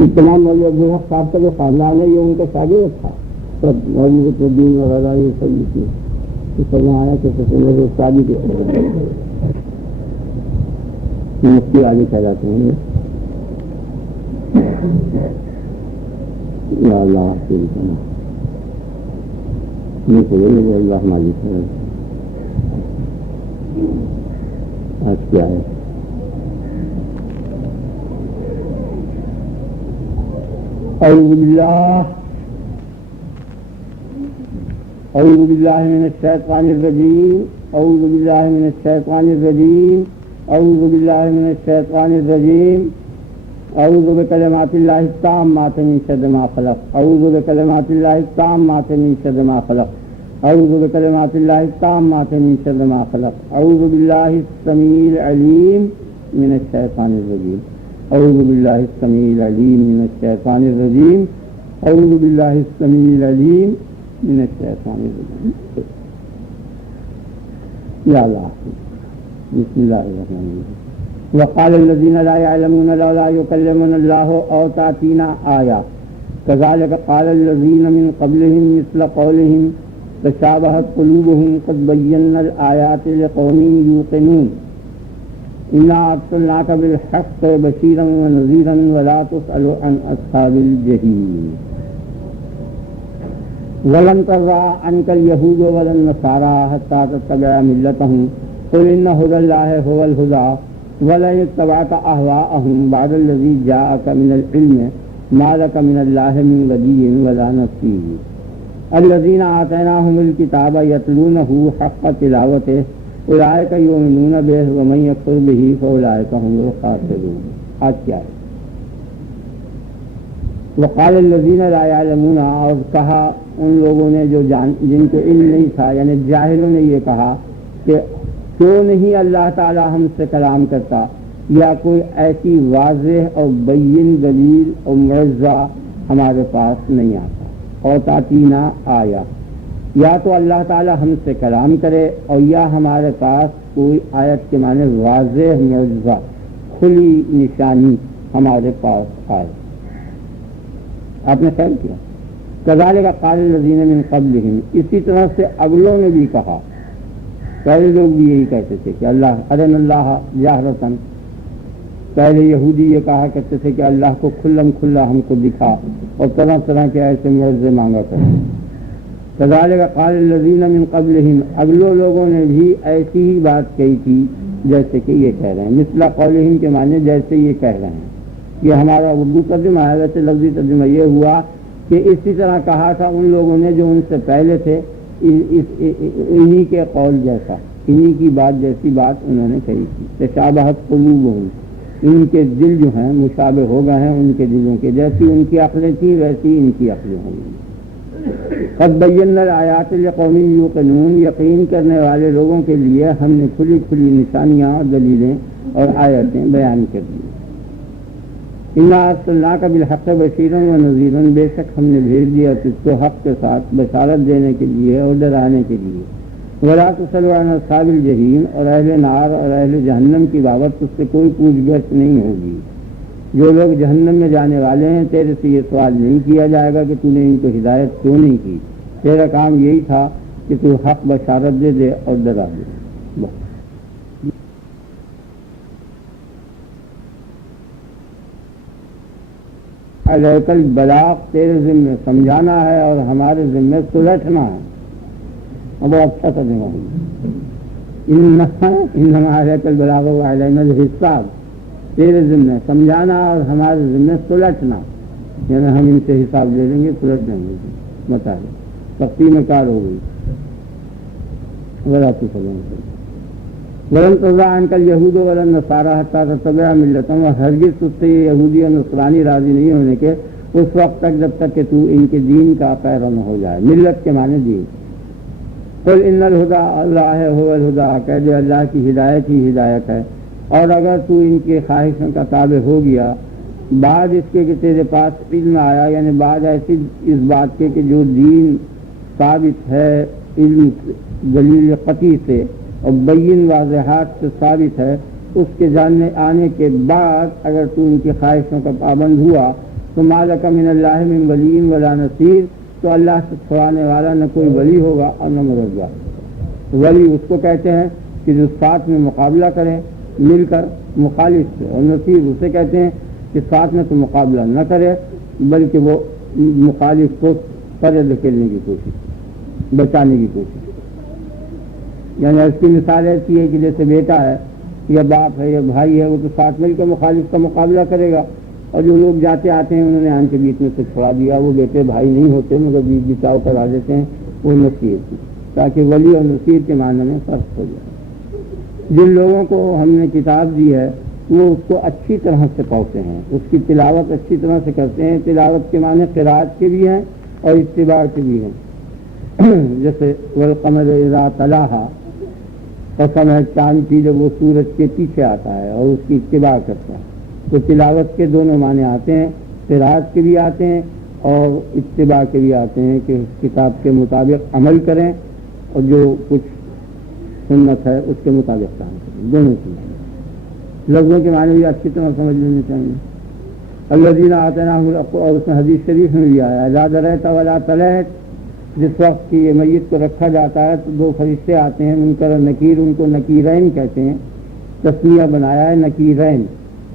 اتنا مولوی حق صاحب کا جو خاندان ہے یہ ان کا شاگرد تھا. سب مولوی الدین وغیرہ یہ سب آیا کہ استادی کے مفتی آگے کہلاتے ہیں. یا اللہ اللہ مالک ہے. آج کیا ہے؟ اعوذ باللہ من الشیطان الرجیم. اعوذ باللہ من الشیطان الرجیم. اعوذ باللہ من الشیطان الرجیم. اعوذ بکلمات اللہ التامات من شر ما خلق. اعوذ بکلمات اللہ التامات من شر ما خلق. اعوذ بکلمات اللہ التامات من شر ما خلق. اعوذ باللہ السمیع العلیم من الشیطان الرجیم. اعوذ باللہ السمیع العلیم من الشیطان الرجیم. اعوذ باللہ السمیع العلیم من الشیطان الرجیم. یا اللہ. بسم اللہ الرحمن الرحیم. وقال الذين لا يعلمون لولا يكلمنا الله أو تأتينا آية كذلك قال الذين من قبلهم مثل قولهم تشابهت قلوبهم قد بينا الآيات لقوم يوقنون إنا أرسلناك بالحق بشيرا ونذيرا ولا تسأل عن أصحاب الجحيم. ولن ترضى عنك اليهود ولا النصارى حتى تتبع ملتهم قل إن هدى الله هو الهدى وَلَئِنِ اتَّبَعْتَ أَهْوَاءَهُمْ بَعْدَ الَّذِي جَاءَكَ مِنَ الْعِلْمِ مَا لَكَ مِنَ اللَّهِ مِنْ وَلِيٍّ وَلَا نَصِيرٍ. الَّذِينَ آتَيْنَاهُمُ الْكِتَابَ يَتْلُونَهُ حَقَّ تِلَاوَتِهِ أُولَئِكَ يُؤْمِنُونَ بِهِ وَمَن يَكْفُرْ بِهِ فَأُولَئِكَ هُمُ الْخَاسِرُونَ. آج کیا ہے؟ وقال الذين لا يعلمون. اور کہا ان لوگوں نے جو جن کو علم نہیں تھا، یعنی جاہلوں نے یہ کہا کہ کیوں نہیں اللہ تعالی ہم سے کلام کرتا، یا کوئی ایسی واضح اور بین دلیل اور معجزہ ہمارے پاس نہیں آتا. اور تاتینا آیا، یا تو اللہ تعالی ہم سے کلام کرے اور یا ہمارے پاس کوئی آیت کے معنی واضح معجزہ کھلی نشانی ہمارے پاس آئے. آپ نے خیال کیا؟ کذالک قال الذین من قبلہم. اسی طرح سے اگلوں نے بھی کہا. پہلے لوگ بھی یہی کہتے تھے کہ اللہ ارن اللہ جاہرتن. پہلے یہودی یہ کہا کرتے تھے کہ اللہ کو کھلم کھلا ہم کو دکھا، اور طرح طرح کے ایسے معجزے مانگا کرتے. کذالک قال الذین من قبلہم. اگلوں لوگوں نے بھی ایسی ہی بات کہی تھی جیسے کہ یہ کہہ رہے ہیں. مثل قولہم کے معنی جیسے یہ کہہ رہے ہیں. یہ ہمارا اردو ترجمہ ہے. ویسے لفظی ترجمہ یہ ہوا کہ اسی طرح کہا تھا ان لوگوں نے جو ان سے پہلے تھے، انہی کے قول جیسا، انہی کی بات جیسی بات انہوں نے کہی تھی. تشابہت قلوبہم. ان کے دل جو ہیں مشابہ ہو گئے ہیں ان کے دلوں کے، جیسی ان کی عقلیں تھیں ویسی ان کی عقلیں ہوں گی. قد بینا الآیات لقوم یوقنون. یقین کرنے والے لوگوں کے لیے ہم نے کھلی کھلی نشانیاں اور دلیلیں اور آیتیں بیان کر دی. انا ارسلناک بالحق بشیرا ونذیرا. بے شک ہم نے بھیج دیا تجھ کو حق کے ساتھ بشارت دینے کے لیے اور ڈرانے کے لیے. ولا تسأل عن اصحاب الجحیم. اور اہل نار اور اہل جہنم کی بابت اس سے کوئی پوچھ گچھ نہیں ہوگی. جو لوگ جہنم میں جانے والے ہیں تیرے سے یہ سوال نہیں کیا جائے گا کہ تو نے ان کو ہدایت کیوں نہیں کی. تیرا کام یہی تھا کہ تو حق بشارت دے دے اور ڈرا دے. علیک البلاغ. تیرے ذمہ سمجھانا ہے اور ہمارے ذمہ سلجھنا ہے. اب اچھا ترجمہ ہوگا. انما علیک البلاغ وعلینا الحساب. تیرے ذمہ سمجھانا اور ہمارے ذمہ سلجھنا، یعنی ہم ان سے حساب لے لیں گے، سلجھ لیں گے. بتائیے تقسیم کار ہو گئی. ولا تسأل ولن ترضى عنك اليهود ولا النصارى حتى تتبع ملتهم. اور ہرگز تجھ سے یہودی اور نصرانی راضی نہیں ہونے کے اس وقت تک جب تک کہ تو ان کے دین کا پیرو نہ ہو جائے. ملت کے معنی دین. قل ان الہدی اللہ هو الہدی. کہہ دے اللہ کی ہدایت ہی ہدایت ہے. اور اگر تو ان کے خواہشوں کا تابع ہو گیا بعد اس کے کہ تیرے پاس علم آیا، یعنی بعد ایسی اس بات کے کہ جو دین ثابت ہے علم دلیل قطعی سے اور بین واضحات سے ثابت ہے، اس کے جاننے آنے کے بعد اگر تو ان کی خواہشوں کا پابند ہوا تو مالک من اللہ من ولی ولا نصیر، تو اللہ سے چھڑانے والا نہ کوئی ولی ہوگا اور نہ مددگار۔ ولی اس کو کہتے ہیں کہ جو ساتھ میں مقابلہ کرے مل کر مخالف سے، اور نصیر اسے کہتے ہیں کہ ساتھ میں تو مقابلہ نہ کرے بلکہ وہ مخالف کو پرے دھکیلنے کی کوشش، بچانے کی کوشش۔ یعنی اس کی مثال ایسی ہے کہ جیسے بیٹا ہے یا باپ ہے یا بھائی ہے، وہ تو ساتھ مل کر مخالف کا مقابلہ کرے گا، اور جو لوگ جاتے آتے ہیں انہوں نے آن کے بیچ میں سے چھڑا دیا، وہ بیٹے بھائی نہیں ہوتے مگر بیچ بچاؤ کرا دیتے ہیں، وہ نصیر تھی، تاکہ ولی اور نصیر کے معنی میں فرق ہو جائے۔ جن لوگوں کو ہم نے کتاب دی ہے وہ اس کو اچھی طرح سے پڑھتے ہیں، اس کی تلاوت اچھی طرح سے کرتے ہیں۔ تلاوت کے معنی قرات کے بھی ہیں اور اتباع کے بھی ہیں۔ جیسے والقمر اذا تلاہا، قسم ہے چاند کی جب وہ سورج کے پیچھے آتا ہے اور اس کی اتباع کرتا ہے، تو تلاوت کے دونوں معنی آتے ہیں، قرات کے بھی آتے ہیں اور اتباع کے بھی آتے ہیں کہ کتاب کے مطابق عمل کریں اور جو کچھ سنت ہے اس کے مطابق کام کریں، دونوں چیزیں۔ لفظوں کے معنی بھی اچھی طرح سمجھ لینے چاہیے۔ الذین آتیناہم الحکمۃ، اور اس میں حدیث شریف میں بھی آیا ہے لا دریت ولا طلیت، جس وقت کی یہ میت کو رکھا جاتا ہے تو دو فرشتے آتے ہیں منکر اور نکیر، ان کو نکیرین کہتے ہیں، تسمیہ بنایا ہے نکیرین۔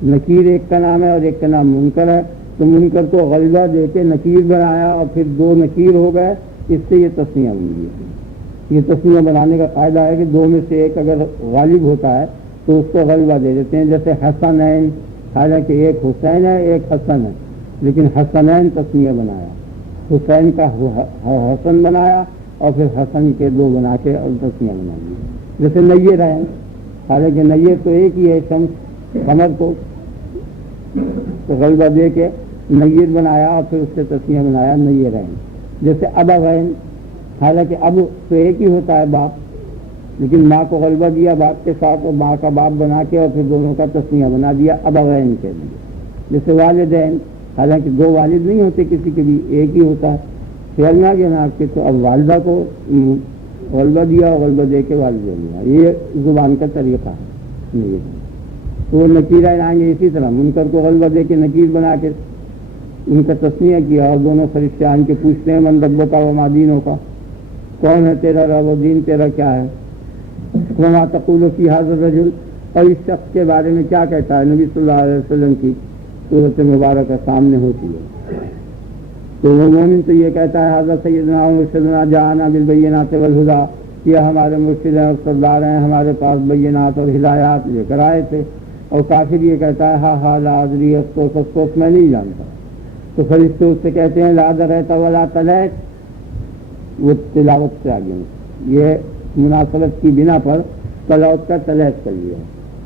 نکیر ایک کا نام ہے اور ایک کا نام منکر ہے، تو منکر کو غلبہ دے کے نکیر بنایا اور پھر دو نکیر ہو گئے، اس سے یہ تسمیہ بن گئی۔ یہ تسمیہ بنانے کا قاعدہ ہے کہ دو میں سے ایک اگر غالب ہوتا ہے تو اس کو غلبہ دے دیتے ہیں، جیسے حسنین، حالانکہ ایک حسین ہے ایک حسن ہے لیکن حسنین تسمیہ بنایا، حسین کا حسن بنایا اور پھر حسن کے دو بنا کے اور تسمیہ بنا دیا۔ جیسے نیرین، حالانکہ نیر تو ایک ہی ہے شمس قمر کو، تو غلبہ دے کے نیر بنایا اور پھر اس سے تسمیہ بنایا نیرین۔ جیسے ابوین، حالانکہ اب تو ایک ہی ہوتا ہے باپ، لیکن ماں کو غلبہ دیا باپ کے ساتھ اور ماں کا باپ بنا کے اور پھر دونوں کا تسمیہ بنا دیا ابوین کے لیے۔ جیسے والدین، حالانکہ دو والد نہیں ہوتے کسی کے بھی، ایک ہی ہوتا ہے، پھیلنا کے نام کے، تو اب والدہ کو غلبہ دیا اور غلبہ دے کے والدہ لیا، یہ زبان کا طریقہ ہے۔ تو وہ نکیرین آئیں گے اسی طرح، منکر کو غلبہ دے کے نکیر بنا کے ان کا تسمیہ کیا، اور دونوں فرشتے آن کے پوچھتے ہیں من ربک و ما دینک، کون ہے تیرا رب و دین تیرا کیا ہے، وما تقول فی ھذا الرجل، اور اس شخص کے بارے میں کیا کہتا ہے۔ نبی صلی اللہ علیہ وسلم کی صورت مبارکہ سامنے ہوتی ہے، تو وہ مومن تو یہ کہتا ہے ھذا سیدنا و مرشدنا جاءنا بالبینات والھدی، یہ ہمارے مرشد ہیں اور سردار ہیں، ہمارے پاس بینات اور ہدایات لے کر آئے تھے۔ اور کافر یہ کہتا ہے ہاں ہاں لا ادری افسوس میں نہیں جانتا۔ تو فرشتے اس سے کہتے ہیں لا دریت ولا طلیت، وہ تلاوت سے آگے یہ مناسبت کی بنا پر تلاوت کا تلیت کر لیا،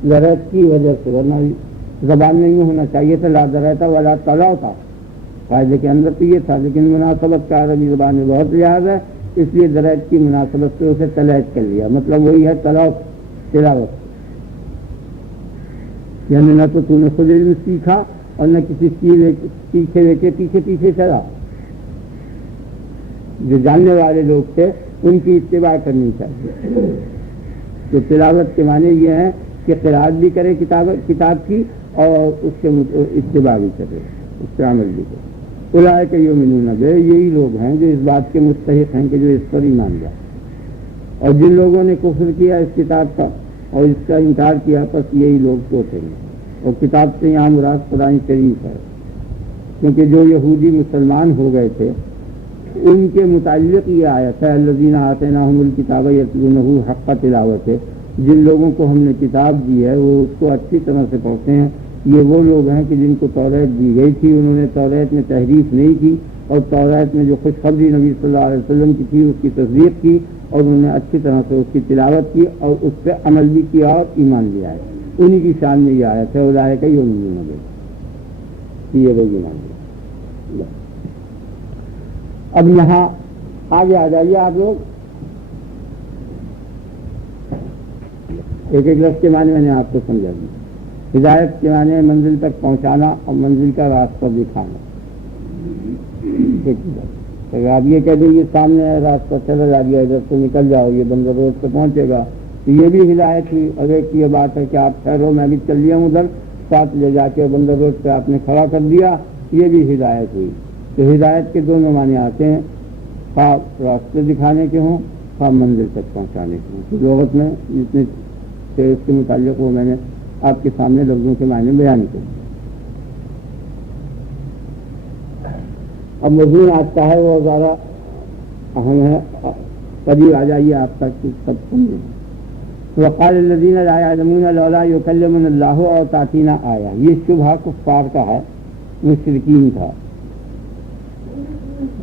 دریت کی وجہ سے، ورنہ زبان میں یوں ہونا چاہیے تھا لا دریت ولا طلاوت، قاعدے کے اندر تو یہ تھا، لیکن مناسبت کا عربی زبان میں بہت لحاظ ہے، اس لیے دریت کی مناسبت سے اسے تلیت کر لیا، مطلب وہی ہے تلاوت، یعنی نہ تو نے خود علم سیکھا اور نہ کسی سیکھے ہوئے کے پیچھے چلا۔ جو جاننے والے لوگ تھے ان کی اتباع کرنی چاہیے۔ تو تلاوت کے معنی یہ ہے کہ قرات بھی کرے کتاب کی اور اس کے اتباع بھی کرے، اس پہ عمل بھی کرے۔ اولئک یؤمنون بہ، یہی لوگ ہیں جو اس بات کے مستحق ہیں کہ جو اس پر ایمان لائے۔ اور جن لوگوں نے کفر کیا اس کتاب کا اور اس کا انکار کیا، پس یہی لوگ سوچیں گے۔ اور کتاب سے یہاں مراد قرآن شریف ہے، کیونکہ جو یہودی مسلمان ہو گئے تھے ان کے متعلق یہ آیت ہے الذین آتیناہم الکتاب یتلونہ حق تلاوتہ، جن لوگوں کو ہم نے کتاب دی ہے وہ اس کو اچھی طرح سے پڑھتے ہیں۔ یہ وہ لوگ ہیں کہ جن کو توریت دی گئی تھی، انہوں نے توریت میں تحریف نہیں کی، اور توریت میں جو خوشخبری نبی صلی اللہ علیہ وسلم کی تھی اس کی تصدیق کی، اور انہوں نے اچھی طرح سے اس کی تلاوت کی اور اس پہ عمل بھی کیا اور ایمان لیا ہے۔ انہی کی شان میں یہ آیت ہے اولئک یؤمنون بہ، یہ لوگ ایمان لیا۔ اب یہاں آگے آ جائیے آپ لوگ، ایک ایک لفظ کے معنی میں نے آپ کو سمجھا دیا۔ ہدایت کے معنی منزل تک پہنچانا اور منزل کا راستہ دکھانا۔ اگر آپ یہ کہہ دیں یہ سامنے ہے راستہ چلا جا گیا، ادھر سے نکل جاؤ یہ بندر روڈ پہ پہنچے گا، تو یہ بھی ہدایت ہوئی۔ اور ایک یہ بات ہے کہ آپ ٹھہرو میں بھی چل لیا ہوں ادھر، ساتھ لے جا کے بندر روڈ پہ آپ نے کھڑا کر دیا یہ بھی ہدایت ہوئی. تو ہدایت کے دونوں معنی آتے ہیں، خواہ راستے دکھانے کے ہوں، خواہ منزل تک پہنچانے کے ہوں. تو لغت میں جتنے تھے اس کے متعلق وہ میں نے آپ کے سامنے لفظوں کے معنی بیان کیے. اب مضمون آج کا ہے وہ زیادہ اہم ہے، قریب آ جائیے آپ تک سب سمجھیں. وقال الذین لا یعلمون لولا یکلمنا اللہ اور تاتینا آیا، یہ شبہ کفار کا ہے، مشرکین کا.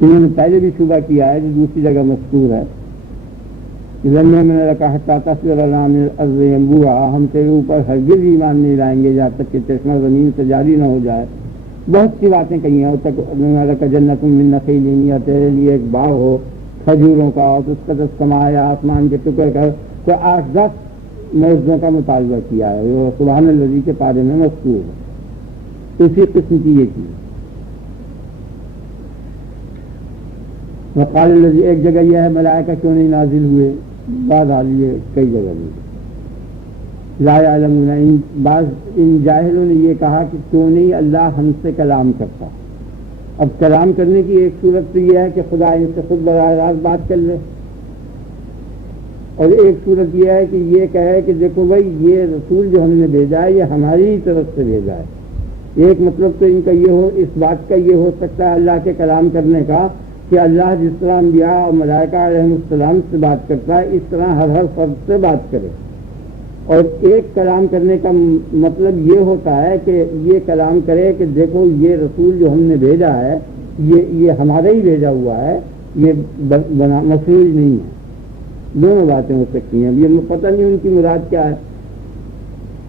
انہوں نے پہلے بھی شبہ کیا ہے جو دوسری جگہ مذکور ہے. میں نے کہا ہم تیرے اوپر ہرگز ایمان نہیں لائیں گے جب تک کہ چشمہ زمین سے جاری نہ ہو جائے. بہت سی باتیں کہی ہیں. تک جنت من نخیل، یا تیرے لیے ایک باغ ہو کھجوروں کا، اور اس کا دستما یا آسمان کے ٹکڑے کا، تو 8-10 موضوعوں کا مطالبہ کیا ہے. وہ سبحان الذی کے پارے میں مذکور ہے. اسی قسم کی یہ چیز. وقال الذی، ایک جگہ یہ ہے ملائکہ کیوں نہیں نازل ہوئے، بعض حالیہ کئی جگہ بھی. لا یعلمون، بعض ان جاہلوں نے یہ کہا کہ کیوں نہیں اللہ ہم سے کلام کرتا. اب کلام کرنے کی ایک صورت تو یہ ہے کہ خدا ان سے خود براہ راست بات کر لے، اور ایک صورت یہ ہے کہ یہ کہے کہ دیکھو بھائی یہ رسول جو ہم نے بھیجا ہے یہ ہماری ہی طرف سے بھیجا ہے. ایک مطلب تو ان کا یہ ہو، اس بات کا یہ ہو سکتا ہے اللہ کے کلام کرنے کا کہ اللہ جس طرح انبیاء اور ملائکہ علیہ السلام سے بات کرتا ہے اس طرح ہر فرد سے بات کرے. اور ایک کلام کرنے کا مطلب یہ ہوتا ہے کہ یہ کلام کرے کہ دیکھو یہ رسول جو ہم نے بھیجا ہے یہ ہمارا ہی بھیجا ہوا ہے، یہ مصنوعی نہیں ہے. دونوں باتیں ہو سکتی ہیں. یہ پتہ نہیں ان کی مراد کیا ہے.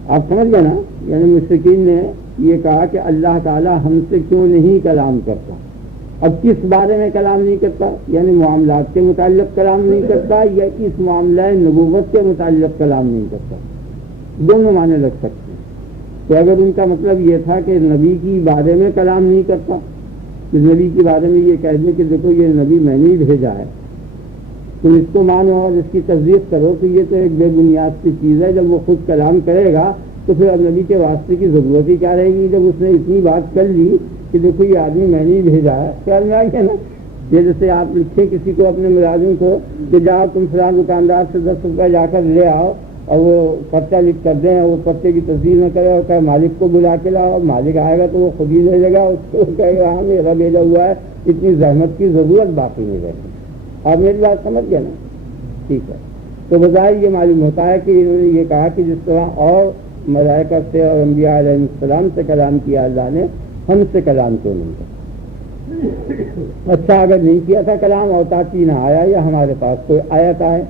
آپ سمجھ گئے نا؟ یعنی مشرکین نے یہ کہا کہ اللہ تعالیٰ ہم سے کیوں نہیں کلام کرتا. اب کس بارے میں کلام نہیں کرتا؟ یعنی معاملات کے متعلق کلام نہیں کرتا، یا اس معاملہ نبوت کے متعلق کلام نہیں کرتا. دونوں معنی لگ سکتے ہیں. تو اگر ان کا مطلب یہ تھا کہ نبی کی بارے میں کلام نہیں کرتا، تو نبی کے بارے میں یہ کہہ دیں کہ دیکھو یہ نبی میں نے ہی بھیجا ہے، تم اس کو مانو اور اس کی تصدیق کرو کہ یہ تو ایک بے بنیاد کی چیز ہے. جب وہ خود کلام کرے گا تو پھر اب نبی کے واسطے کی ضرورت ہی کیا رہے گی؟ جب اس نے اتنی بات کر لی کہ دیکھو یہ آدمی میں نے ہی بھیجا ہے. خیال میں آ گیا نا؟ یہ جیسے آپ لکھیں کسی کو اپنے ملازم کو کہ جاؤ تم فلاں دکاندار سے 10 روپئے جا کر لے آؤ، اور وہ پرچہ لکھ کر دیں، اور وہ پرچے کی تصدیق نہ کرے اور کہ مالک کو بلا کے لاؤ. مالک آئے گا تو وہ خود ہی لے جائے گا، اس کو کہے گا ہاں میرا بھیجا ہوا ہے. اتنی زحمت کی ضرورت باقی نہیں رہتی. آپ میری بات سمجھ گئے نا؟ ٹھیک ہے. تو بظاہر یہ معلوم ہوتا ہے کہ انہوں نے یہ کہا کہ جس طرح اور ملائکہ سے اور انبیاء علیہ السلام سے کلام کیا اللہ نے، ہم سے کلام کیوں نہیں کرتا. اچھا اگر نہیں کیا تھا کلام اور تاتی نہ آیا، یا ہمارے پاس کوئی آیت آئے.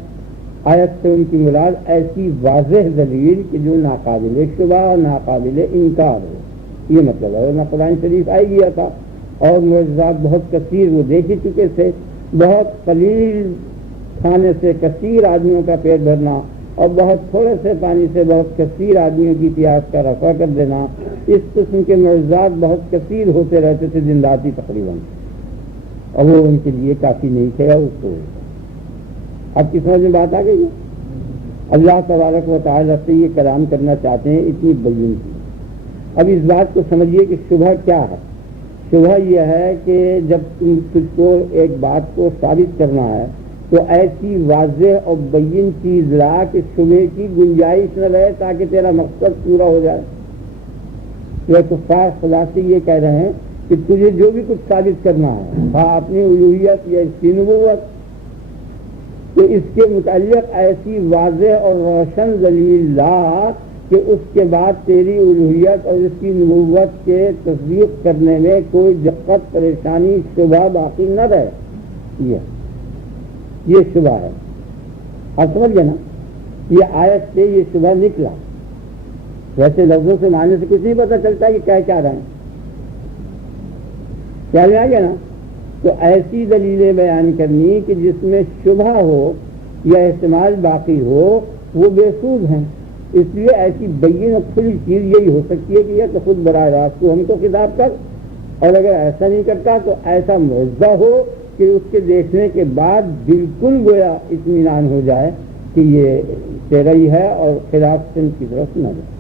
آیت سے ان کی مراد ایسی واضح دلیل کہ جو ناقابل شبہ اور ناقابل انکار ہو، یہ مطلب ہے. ورنہ قرآن شریف آئی گیا تھا اور معجزات بہت کثیر وہ دیکھ ہی چکے تھے. بہت قلیل کھانے سے کثیر آدمیوں کا پیٹ بھرنا، اور بہت تھوڑے سے پانی سے بہت کثیر آدمیوں کی پیاس کا رفع کر دینا. اس قسم کے معجزات بہت کثیر ہوتے رہتے تھے دن راتی تقریباً، اور وہ ان کے لیے کافی نہیں تھے. اس کو آپ کی سمجھ میں بات آ گئی ہے؟ اللہ تبارک و تعالیٰ سے یہ کلام کرنا چاہتے ہیں اتنی بلند کی. اب اس بات کو سمجھیے کہ شبہ کیا ہے. شبہ یہ ہے کہ جب تجھ کو ایک بات کو ثابت کرنا ہے تو ایسی واضح اور بین چیز لا کہ شبہ کی گنجائش نہ رہے تاکہ تیرا مقصد پورا ہو جائے. یہ کفار خدا سے یہ کہہ رہے ہیں کہ تجھے جو بھی کچھ ثابت کرنا ہے، ہاں اپنی الوہیت یا اس کی نبوت، تو اس کے متعلق ایسی واضح اور روشن دلیل لا کہ اس کے بعد تیری الوہیت اور اس کی نبوت کے تصدیق کرنے میں کوئی دقت، پریشانی، شبہ باقی نہ رہے. یہ شبہ ہے. آپ سمجھ گئے نا؟ یہ آیت سے یہ شبہ نکلا. ویسے لفظوں سے معنی سے کچھ نہیں پتہ چلتا کہ کیا رہے ہیں. خیال میں آ گیا نا؟ تو ایسی دلیلیں بیان کرنی کہ جس میں شبہ ہو یا احتمال باقی ہو وہ بے سود ہیں. اس لیے ایسی بین اور کھلی چیز یہی ہو سکتی ہے کہ یہ تو خود براہ راست تو ہم کو خطاب کر، اور اگر ایسا نہیں کرتا تو ایسا معجزہ ہو کہ اس کے دیکھنے کے بعد بالکل گویا اطمینان ہو جائے کہ یہ تیرا ہی ہے اور خلاف سن کی طرف نہ جائے.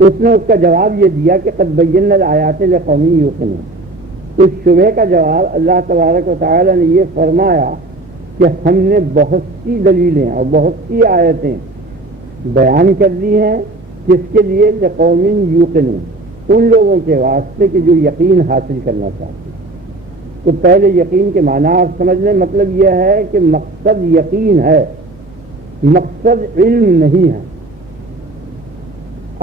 اس نے اس کا جواب یہ دیا کہ قد بینا الآیات لقوم یوقنون. اس شبہ کا جواب اللہ تبارک و تعالی نے یہ فرمایا کہ ہم نے بہت سی دلیلیں اور بہت سی آیتیں بیان کر دی ہیں جس کے لیے لقوم یوقنون، ان لوگوں کے واسطے کہ جو یقین حاصل کرنا چاہتے ہیں. تو پہلے یقین کے معنی آپ سمجھ لیں. مطلب یہ ہے کہ مقصد یقین ہے، مقصد علم نہیں ہے.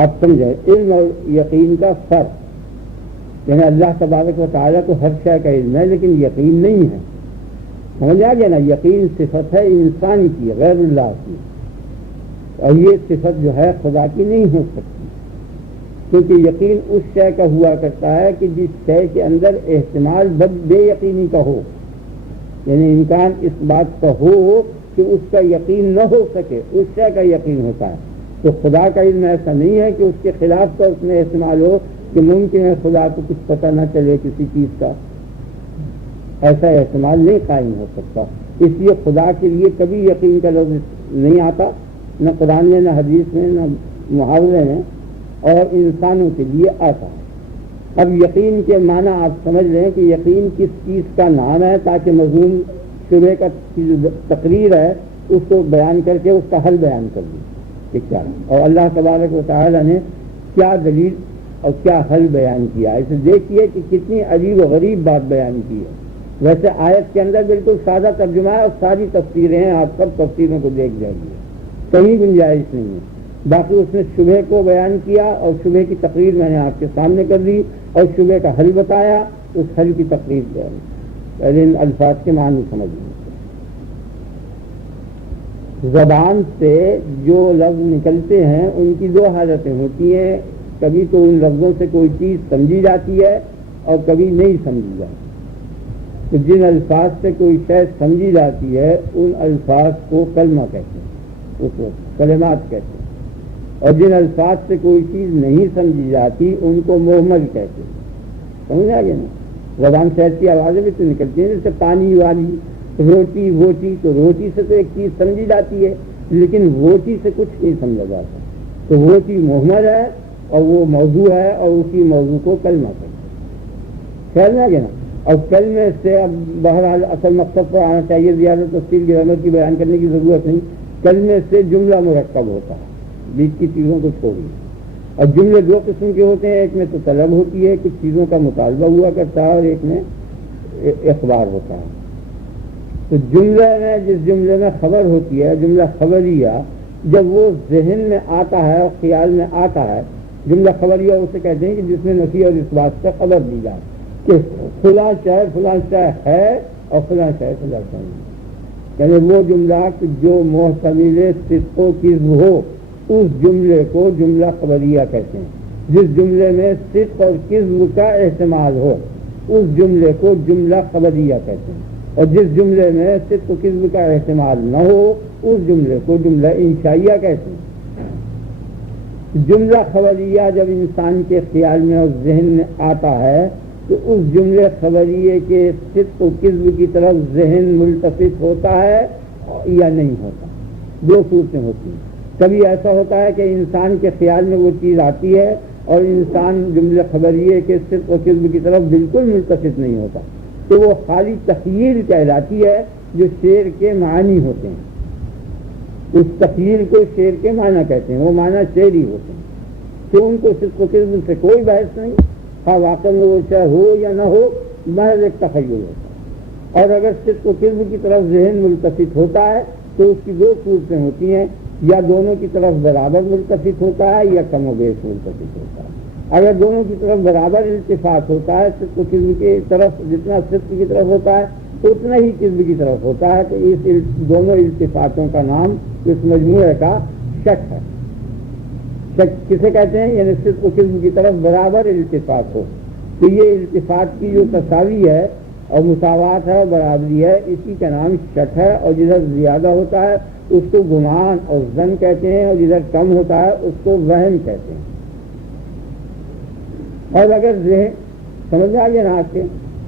آپ سمجھیں علم اور یقین کا فرق. یعنی اللہ تبارک و تعالیٰ کو ہر شے کا علم ہے لیکن یقین نہیں ہے. سمجھ آ گیا نا؟ یقین صفت ہے انسان کی، غیر اللہ کی، اور یہ صفت جو ہے خدا کی نہیں ہو سکتی، کیونکہ یقین اس شے کا ہوا کرتا ہے کہ جس شے کے اندر احتمال بے یقینی کا ہو، یعنی امکان اس بات کا ہو کہ اس کا یقین نہ ہو سکے، اس شے کا یقین ہوتا ہے. تو خدا کا علم ایسا نہیں ہے کہ اس کے خلاف کا اس میں احتمال ہو کہ ممکن ہے خدا کو کچھ پتہ نہ چلے کسی چیز کا. ایسا احتمال نہیں قائم ہو سکتا. اس لیے خدا کے لیے کبھی یقین کا لفظ نہیں آتا، نہ قرآن میں، نہ حدیث میں، نہ محاورے میں، اور انسانوں کے لیے آتا ہے. اب یقین کے معنی آپ سمجھ لیں کہ یقین کس چیز کا نام ہے، تاکہ مضمون شبہ کا جو تقریر ہے اس کو بیان کر کے اس کا حل بیان کر دیں کہ کیا ہے، اور اللہ تبارک و تعالی نے کیا دلیل اور کیا حل بیان کیا. اسے دیکھیے کہ کتنی عجیب و غریب بات بیان کی ہے. ویسے آیت کے اندر بالکل سادہ ترجمہ ہے اور ساری تفسیریں ہیں، آپ سب تفسیروں کو دیکھ جائیے، کہیں گنجائش نہیں ہے. باقی اس نے شبہ کو بیان کیا اور شبہ کی تقریر میں نے آپ کے سامنے کر دی اور شبہ کا حل بتایا، اس حل کی تقریر بیان. پہلے ان الفاظ کے معنی سمجھ لیں. زبان سے جو لفظ نکلتے ہیں ان کی دو حالتیں ہوتی ہیں. کبھی تو ان لفظوں سے کوئی چیز سمجھی جاتی ہے اور کبھی نہیں سمجھی جاتی. تو جن الفاظ سے کوئی شے سمجھی جاتی ہے ان الفاظ کو کلمہ کہتے ہیں، اس کو کلمات کہتے ہیں. اور جن الفاظ سے کوئی چیز نہیں سمجھی جاتی ان کو مہمل کہتے ہیں. سمجھ آ گیا نا؟ زبان سے ایسی آوازیں بھی تو نکلتی ہیں جیسے پانی والی، روٹی ووٹی. تو روٹی سے تو ایک چیز سمجھی جاتی ہے لیکن ووٹی سے کچھ نہیں سمجھا جاتا. تو ووٹی مہمل ہے اور وہ موضوع ہے اور اسی موضوع کو کلمہ کہتے ہیں. خیال میں آ گیا نا؟ اور کلمے سے اب بہرحال اصل مقصد پر آنا چاہیے، زیادہ تفصیل کی رحمت کی بیان کرنے کی ضرورت نہیں. کلمے سے جملہ مرکب ہوتا ہے، بیچ کی چیزوں کو چھوڑیے. اور جملے دو قسم کے ہوتے ہیں، ایک میں تو طلب ہوتی ہے، کچھ چیزوں کا مطالبہ ہوا کرتا ہے، اور ایک میں اخبار ہوتا ہے. تو جملے میں، جس جملے میں خبر ہوتی ہے، جملہ خبریہ، جب وہ ذہن میں آتا ہے اور خیال میں آتا ہے، جملہ خبریہ اسے کہتے ہیں کہ جس میں نفی اور اس بات سے خبر دی جائے کہ فلاں شے ہے اور فلاں شے فلاں شے نہیں. یعنی وہ جملہ جو محتمل صدق و کذب ہو اس جملے کو جملہ خبریہ کہتے ہیں. جس جملے میں صدق اور کذب کا احتمال ہو اس جملے کو جملہ خبریہ کہتے ہیں. اور جس جملے میں صدق و کذب کا احتمال نہ ہو اس جملے کو جملہ انشائیہ کہتے ہیں. جملہ خبریہ جب انسان کے خیال میں اور ذہن میں آتا ہے تو اس جملے خبریے کے صدق و کذب کی طرف ذہن ملتفت ہوتا ہے یا نہیں ہوتا. دو صورتیں ہوتی ہیں. کبھی ایسا ہوتا ہے کہ انسان کے خیال میں وہ چیز آتی ہے اور انسان جملے خبریے کے صدق و کذب کی طرف بالکل ملتفت نہیں ہوتا، تو وہ خالی تخیل کہلاتی ہے جو شعر کے معنی ہوتے ہیں. اس تخیل کو شعر کے معنی کہتے ہیں، وہ معنی شعری ہوتے ہیں. تو ان کو صدق و کذب سے کوئی بحث نہیں، خواہ واقع میں وہ چاہے ہو یا نہ ہو، محض ایک تخیل ہوتا ہے. اور اگر صدق و کذب کی طرف ذہن ملتفت ہوتا ہے تو اس کی دو صورتیں ہوتی ہیں، یا دونوں کی طرف برابر ملتفت ہوتا ہے یا کم و بیش ملتفت ہوتا ہے. اگر دونوں کی طرف برابر التفات ہوتا ہے، صدق و کذب کی طرف جتنا صدق کی طرف ہوتا ہے اتنا ہی کذب کی طرف ہوتا ہے، تو اس دونوں التفاتوں کا نام اس مجموعے کا شک ہے. شک کسے کہتے ہیں؟ یعنی صدق و کذب کی طرف برابر التفات ہو. تو یہ التفات کی جو تساوی ہے اور مساوات ہے اور برابری ہے، اسی کا نام شک ہے. اور جدھر زیادہ ہوتا ہے اس کو گمان اور ظن کہتے ہیں، اور جدھر کم ہوتا ہے اس کو وہم کہتے ہیں. اور اگر ذہن سمجھ آ گیا نا آپ کے،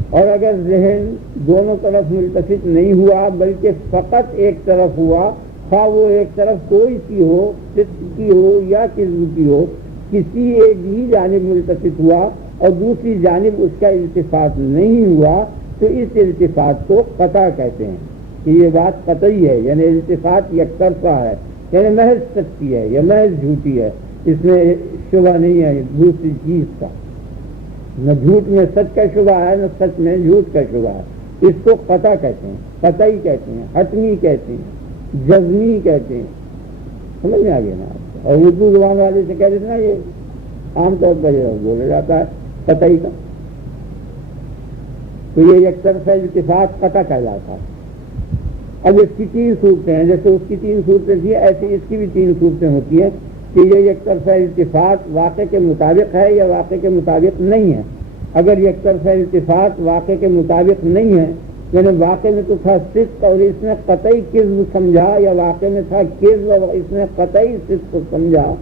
اور اگر ذہن دونوں طرف ملتفت نہیں ہوا بلکہ فقط ایک طرف ہوا، خواہ وہ ایک طرف کوئی سی ہو، صدق کی ہو یا کذب کی ہو، کسی ایک ہی جانب ملتفت ہوا اور دوسری جانب اس کا التفات نہیں ہوا تو اس التفات کو قطع کہتے ہیں کہ یہ بات قطعی ہے، یعنی التفات یک طرفہ ہے، یعنی محض سچی ہے یا محض جھوٹی ہے، اس میں شبہ نہیں ہے دوسری چیز کا، نہ جھوٹ میں سچ کا شبہ ہے نہ سچ میں جھوٹ کا شبہ ہے، اس کو قطع کہتے ہیں، قطعی کہتے ہیں، حتمی کہتے ہیں، جزمی کہتے ہیں، سمجھ میں آ گیا نا آپ کو؟ اور اردو زبان والے سے کہہ دیتے نا یہ عام طور پر بولا جاتا ہے قطعی کا، تو یہ ایک طرفہ التفات قطع کہلاتا ہے۔ اب اس کی تین صورتیں ہیں، جیسے اس کی تین صورتیں تھیں ایسے اس کی بھی تین صورتیں ہوتی ہیں کہ یہ ایک طرفہ التفات واقع کے مطابق ہے یا واقع کے مطابق نہیں ہے۔ اگر یک طرفہ التفات واقع کے مطابق نہیں ہے، یعنی واقع میں تو تھا صدق اور اس نے قطعی کذب سمجھا، یا واقع میں تھا کذب اور اس نے قطعی صدق سمجھا،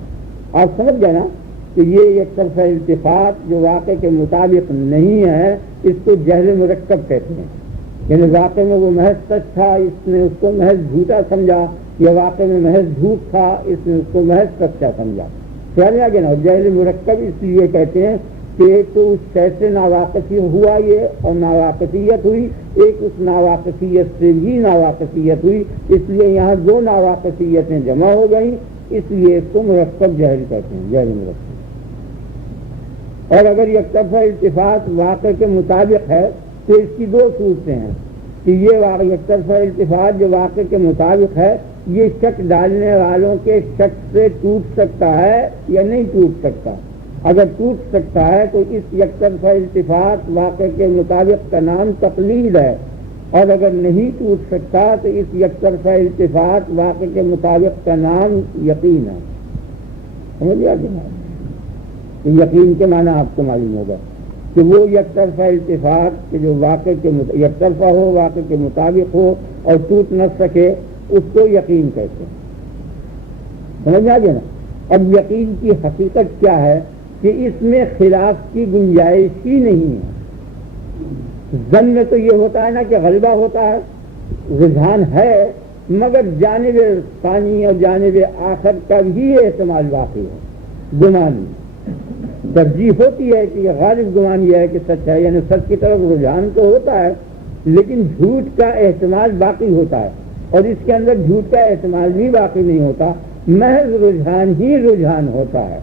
آپ سمجھ گئے نا کہ یہ یک طرفہ التفات جو واقع کے مطابق نہیں ہے اس کو جہل مرکب کہتے ہیں، یعنی واقع میں وہ محض سچ تھا، اس نے اس کو محض جھوٹا سمجھا، یا واقع میں محض جھوٹ تھا، اس نے اس کو محض سچا سمجھا۔ خیال آ گیا نا؟ جہل مرکب اس لیے کہتے ہیں کہ ایک تو اس شے سے ناواقفی ہوا یہ اور ناواقفیت ہوئی، ایک اس ناواقفیت سے بھی ناواقفیت ہوئی، اس لیے یہاں دو ناواقفیتیں جمع ہو گئیں، اس لیے اس کو مرکب جہل کہتے ہیں، جہل مرکب۔ اور اگر یک طرفہ التفات واقع کے مطابق ہے تو اس کی دو صورتیں ہیں کہ یہ یک طرفہ التفات جو واقع کے مطابق ہے یہ شک ڈالنے والوں کے شک سے ٹوٹ سکتا ہے یا نہیں ٹوٹ سکتا۔ اگر ٹوٹ سکتا ہے تو اس یک طرفہ التفات واقع کے مطابق کا نام تقلید ہے، اور اگر نہیں ٹوٹ سکتا تو اس یک طرفہ التفات واقع کے مطابق کا نام یقین ہے۔ سمجھ گیا کہ یقین کے معنی آپ کو معلوم ہوگا کہ وہ یک طرفہ التفات کہ جو واقع کے یک طرفہ ہو، واقع کے مطابق ہو اور ٹوٹ نہ سکے، اس کو یقین کہتے ہیں۔ سمجھ میں آ گیا نا؟ اب یقین کی حقیقت کیا ہے کہ اس میں خلاف کی گنجائش ہی نہیں ہے۔ ظن میں تو یہ ہوتا ہے نا کہ غلبہ ہوتا ہے، رجحان ہے، مگر جانب ثانی اور جانب آخر کا بھی احتمال باقی ہے، گمان ترجیح ہوتی ہے کہ غالب گمان یہ ہے کہ سچ ہے، یعنی سچ کی طرف رجحان تو ہوتا ہے لیکن جھوٹ کا احتمال باقی ہوتا ہے، اور اس کے اندر جھوٹ کا احتمال بھی باقی نہیں ہوتا، محض رجحان ہی رجحان ہوتا ہے۔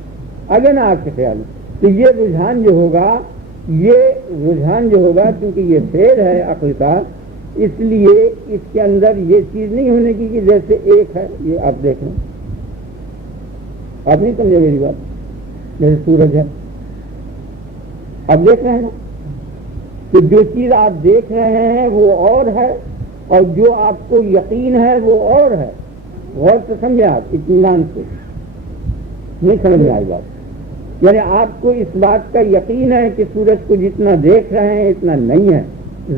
اگر نا آپ کے خیال تو یہ رجحان جو ہوگا کیونکہ یہ فعل ہے عقل کا، اس لیے اس کے اندر یہ چیز نہیں ہونے کی کہ جیسے ایک ہے، یہ آپ دیکھ لیں، آپ نہیں سمجھے میری بات، جیسے سورج ہے، آپ دیکھ رہے ہیں نا کہ جو چیز آپ دیکھ رہے ہیں وہ اور ہے اور جو آپ کو یقین ہے وہ اور ہے۔ غور سے سمجھیں، آپ اطمینان سے نہیں سمجھ میں آئی بات، یعنی آپ کو اس بات کا یقین ہے کہ سورج کو جتنا دیکھ رہے ہیں اتنا نہیں ہے،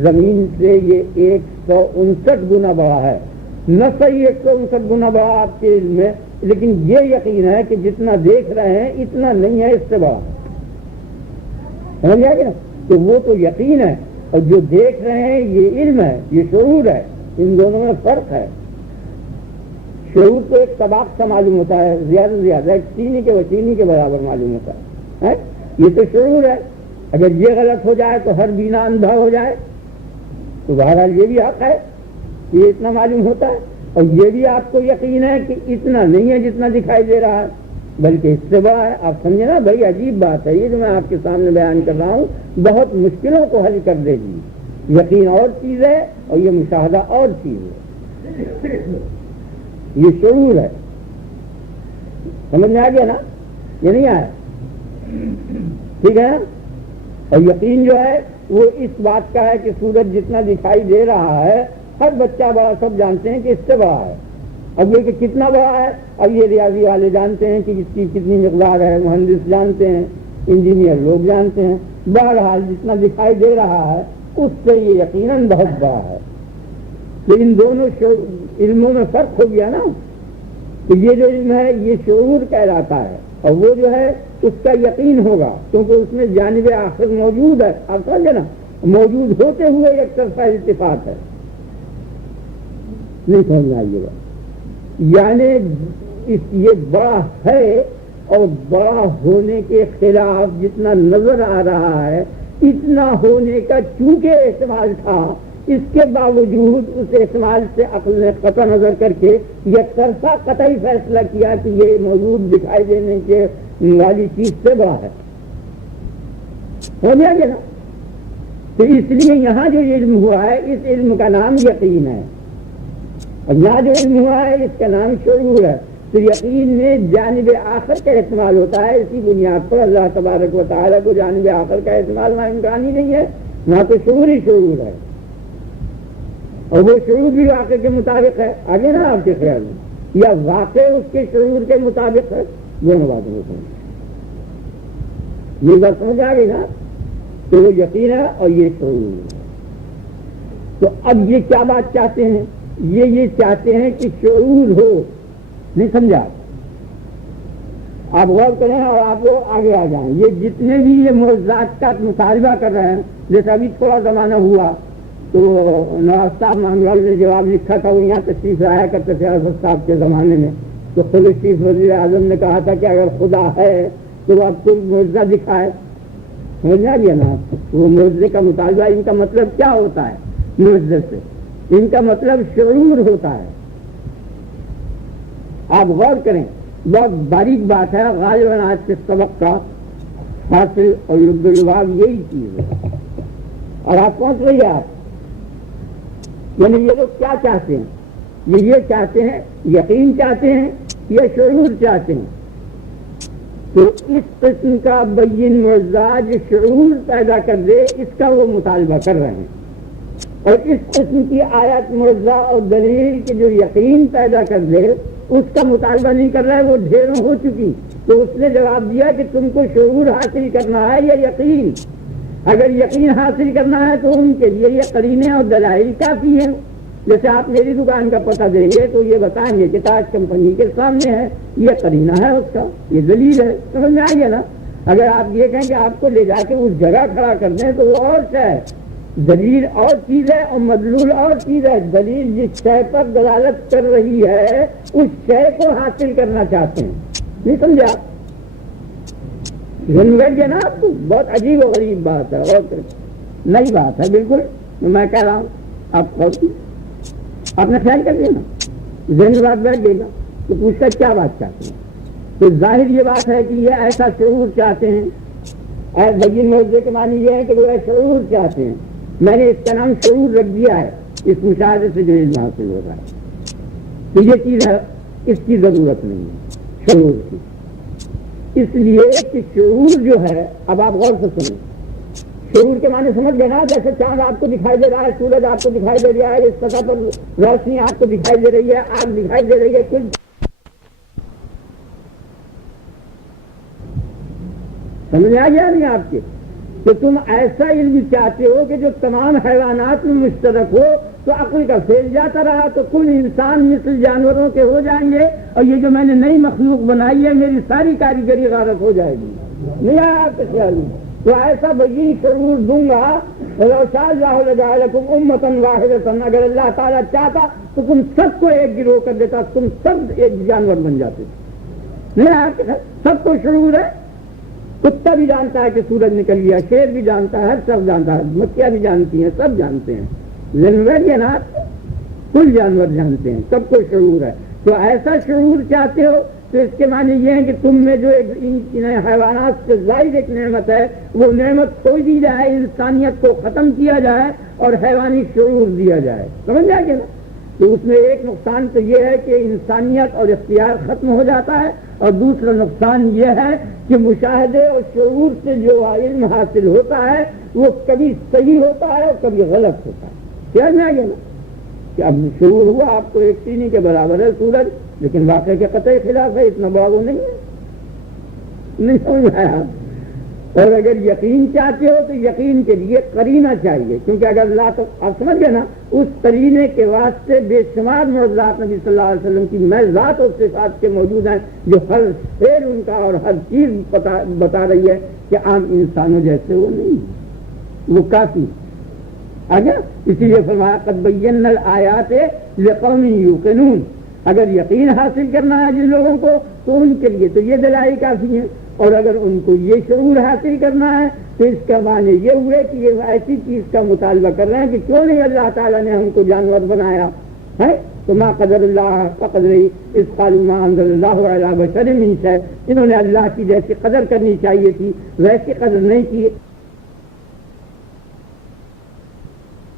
زمین سے یہ 159 گنا بڑا ہے، نہ صحیح 159 گنا بڑا آپ کے علم میں، لیکن یہ یقین ہے کہ جتنا دیکھ رہے ہیں اتنا نہیں ہے، اس سے بڑا ہے۔ سمجھ آ گیا؟ تو وہ تو یقین ہے، اور جو دیکھ رہے ہیں یہ علم ہے، یہ شعور ہے، ان دونوں میں فرق ہے۔ شعور تو ایک طباق سا معلوم ہوتا ہے، زیادہ سے زیادہ ایک چینی کے برابر معلوم ہوتا ہے، یہ تو شعور ہے۔ اگر یہ غلط ہو جائے تو ہر بینا اندھا ہو جائے، تو بہرحال یہ بھی حق ہے، یہ اتنا معلوم ہوتا ہے، اور یہ بھی آپ کو یقین ہے کہ اتنا نہیں ہے جتنا دکھائی دے رہا ہے، بلکہ اس سے بڑا ہے۔ آپ سمجھے نا؟ بڑی عجیب بات ہے یہ جو میں آپ کے سامنے بیان کر رہا ہوں، بہت مشکلوں کو حل کر دے گی۔ یقین اور چیز ہے اور یہ مشاہدہ اور چیز ہے، یہ شعور ہے۔ سمجھ میں آ گیا نا؟ یہ نہیں آیا؟ ٹھیک ہے نا؟ اور یقین جو ہے وہ اس بات کا ہے کہ سورج جتنا دکھائی دے رہا ہے، ہر بچہ بڑا سب جانتے ہیں کہ اس سے بڑا ہے۔ اب یہ کہ کتنا بڑا ہے، اب یہ ریاضی والے جانتے ہیں کہ اس کی کتنی مقدار ہے، مہندس جانتے ہیں، انجینئر لوگ جانتے ہیں، بہرحال جتنا دکھائی دے رہا ہے اس سے یہ یقیناً بہت بڑا ہے۔ تو ان دونوں علموں میں فرق ہو گیا نا، تو یہ جو علم ہے یہ شعور کہلاتا ہے، اور وہ جو ہے اس کا یقین ہوگا کیونکہ اس میں جانب آخر موجود ہے۔ آپ سمجھے نا؟ موجود ہوتے ہوئے ایک طرفہ التفات ہے، نہیں سمجھ آئیے گا، یعنی یہ بڑا ہے اور بڑا ہونے کے خلاف جتنا نظر آ رہا ہے اتنا ہونے کا چونکہ احتمال تھا، اس کے باوجود اس احتمال سے عقل نے قطع نظر کر کے یہ طرفہ قطعی فیصلہ کیا کہ یہ موجود دکھائی دینے کے والی چیز سے بڑا ہے. ہو گیا کہ نا؟ تو اس لیے یہاں جو علم ہوا ہے اس علم کا نام یقین ہے، اور یہاں جو علم ہوا ہے اس کا نام شعور ہے. تو یقین میں جانب آخر کا استعمال ہوتا ہے. اسی بنیاد پر اللہ تبارک و تعالیٰ کو جانب آخر کا استعمال نہ امکان ہی نہیں ہے، نہ تو شعور ہی شعور ہے، اور وہ شعور بھی واقع کے مطابق ہے. آگے نا آپ کے خیال میں یا واقع اس کے شعور کے مطابق ہے، دونوں باتیں ہوتی ہیں. یہ بات سمجھ آ گئی نا؟ تو وہ یقین ہے اور یہ شعور ہے. تو اب یہ کیا بات چاہتے ہیں؟ یہ چاہتے ہیں کہ شعور ہو. نہیں سمجھا؟ آپ غور کریں اور آپ وہ آگے آ جائیں. یہ جتنے بھی یہ معجزات کا مطالبہ کر رہے ہیں، جیسے ابھی تھوڑا زمانہ ہوا تو نواز صاحب مانگوال نے جواب لکھا تھا، وہ یہاں تشریف لایا کرتے تھے حضرت صاحب کے زمانے میں. تو خود چیف وزیر اعظم نے کہا تھا کہ اگر خدا ہے تو وہ اب کوئی معجزہ دکھائے. سمجھا گیا نا؟ وہ معجزے کا مطالبہ، ان کا مطلب کیا ہوتا ہے معجزے سے؟ ان کا مطلب شعور ہوتا ہے. آپ غور کریں، بہت باریک بات ہے. غالباً آج کے سبق کا حاصل اور لب لباب یہی چیز ہے، اور آپ پہنچ رہی ہیں. آپ یعنی یہ لوگ کیا چاہتے ہیں؟ یہ چاہتے ہیں یقین چاہتے ہیں یا شعور چاہتے ہیں؟ تو اس قسم کا بین معجزہ جو شعور پیدا کر دے، اس کا وہ مطالبہ کر رہے ہیں. اور اس قسم کی آیت معجزہ اور دلیل کے جو یقین پیدا کر دے، اس کا مطالبہ نہیں کر رہا ہے، وہ ڈھیروں ہو چکی. تو اس نے جواب دیا کہ تم کو شعور حاصل کرنا ہے یا یقین. اگر یقین حاصل کرنا ہے تو ان کے لیے یہ قرینے اور دلائل کافی ہیں. جیسے آپ میری دکان کا پتہ دیں گے تو یہ بتائیں گے کہ تاج کمپنی کے سامنے ہے، یہ قرینہ ہے اس کا، یہ دلیل ہے. سمجھ میں آئیے نا؟ اگر آپ یہ کہیں کہ آپ کو لے جا کے اس جگہ کھڑا کر دیں تو وہ اور شے ہے. دلیل اور چیز ہے اور مدلول اور چیز ہے. دلیل جس شے پر دلالت کر رہی ہے اس شے کو حاصل کرنا چاہتے ہیں. نہیں سمجھا؟ نا آپ کو بہت عجیب و غریب بات ہے اور نئی بات ہے بالکل. میں کہہ رہا ہوں آپ آپ نے خیال کر دیا نا، ذہن بات بیٹھ گئی نا. تو پوچھتا کیا بات چاہتے ہیں؟ تو ظاہر یہ بات ہے کہ یہ ایسا شعور چاہتے ہیں. بین معجزے کے معنی یہ ہے کہ وہ شعور چاہتے ہیں. میں نے اس کا نام شعور رکھ دیا ہے، اس مشاہدے سے جو علم حاصل ہو رہا ہے. تو یہ چیز ہے، اس کی ضرورت نہیں ہے شعور کی. اس لیے کہ شعور جو ہے، اب آپ غور سے سنیں، شعور کے معنی سمجھ گئے نا؟ جیسے چاند آپ کو دکھائی دے رہا ہے، سورج آپ کو دکھائی دے رہا ہے، اس سطح پر روشنی آپ کو دکھائی دے رہی ہے، آگ دکھائی دے رہی ہے، کچھ سمجھ آ گیا نہیں آپ کے؟ تو تم ایسا علم چاہتے ہو کہ جو تمام حیوانات میں مشترک ہو. تو عقل کا فیل جاتا رہا تو کل انسان مثل جانوروں کے ہو جائیں گے، اور یہ جو میں نے نئی مخلوق بنائی ہے میری ساری کاریگری غارت ہو جائے گی. نہیں آیا آپ کے خیال میں؟ تو ایسا بگی شعور دوں گا. امتن واحدۃ، اگر اللہ تعالیٰ چاہتا تو تم سب کو ایک گروہ کر دیتا، تم سب ایک جانور بن جاتے. نہیں آیا آپ کے خیال؟ سب کو شعور ہے. کتا بھی جانتا ہے کہ سورج نکل گیا، شیر بھی جانتا ہے، ہر شخص جانتا ہے، مکھیاں بھی جانتی ہیں، سب جانتے ہیں. یہ نا کل جانور جانتے ہیں، سب کو شعور ہے. تو ایسا شعور چاہتے ہو تو اس کے معنی یہ ہے کہ تم میں جو ان حیوانات سے زائد ایک نعمت ہے وہ نعمت کھو دی جائے، انسانیت کو ختم کیا جائے اور حیوانی شعور دیا جائے. سمجھ جائے گا نا؟ تو اس میں ایک نقصان تو یہ ہے کہ انسانیت اور اختیار ختم ہو جاتا ہے، اور دوسرا نقصان یہ ہے کہ مشاہدے اور شعور سے جو علم حاصل ہوتا ہے وہ کبھی صحیح ہوتا ہے اور کبھی غلط ہوتا ہے. کیا میں آگے نا کہ اب شعور ہوا آپ کو ایک چینی کے برابر ہے سورج، لیکن واقعے کے قطعی خلاف ہے، اتنا بڑا وہ نہیں ہے. نہیں سمجھ آیا؟ اور اگر یقین چاہتے ہو تو یقین کے لیے قرینہ چاہیے، کیونکہ اگر اللہ تو آپ سمجھ گئے نا، اس قرینے کے واسطے بے شمار معجزات نبی صلی اللہ علیہ وسلم کی معجزات اور صفات کے موجود ہیں، جو ہر شعر ان کا اور ہر چیز بتا رہی ہے کہ عام انسانوں جیسے وہ نہیں، وہ کافی آگے. اسی لیے فرمایا قد بینا الآیات لقوم یوقنون. اگر یقین حاصل کرنا ہے جن لوگوں کو تو ان کے لیے تو یہ دلائل کافی ہیں، اور اگر ان کو یہ شعور حاصل کرنا ہے تو اس کا معنی یہ ہوئے کہ یہ ایسی چیز کا مطالبہ کر رہے ہیں کہ کیوں نہیں اللہ تعالیٰ نے ہم کو جانور بنایا ہے، تو ما قدر اللہ قدری اس قالوا ما انزل اللہ علی بشر من شیء، انہوں نے اللہ کی جیسی قدر کرنی چاہیے تھی ویسی قدر نہیں کی،